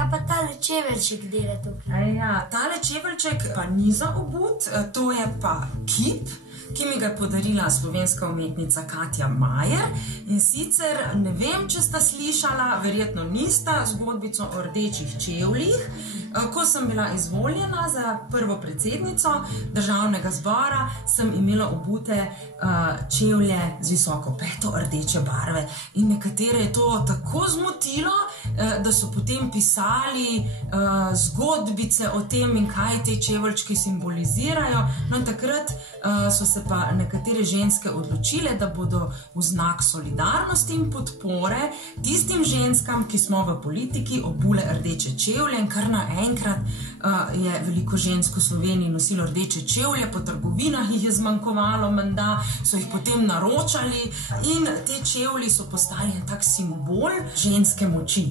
Kaj pa tale čeveljček dela tukaj? Tale čeveljček pa ni za obut, to je pa kip, ki mi ga je podarila slovenska umetnica Katja Majer. In sicer, ne vem, če sta slišala, verjetno nista, zgodbico o rdečih čevljih. Ko sem bila izvoljena za prvo predsednico Državnega zbora, sem imela obute čevlje z visoko peto rdeče barve. In nekatere je to tako zmotilo, da so potem pisali zgodbice o tem in kaj te čeveljčki simbolizirajo. No in takrat so se pa nekatere ženske odločile, da bodo v znak solidarnosti in podpore tistim ženskam, ki smo v politiki, obule rdeče čevlje in kar naenkrat je veliko žensk v Sloveniji nosilo rdeče čevlje, po trgovinah jih je zmanjkovalo, menda so jih potem naročali in te čevlji so postali en tak simbol ženske moči.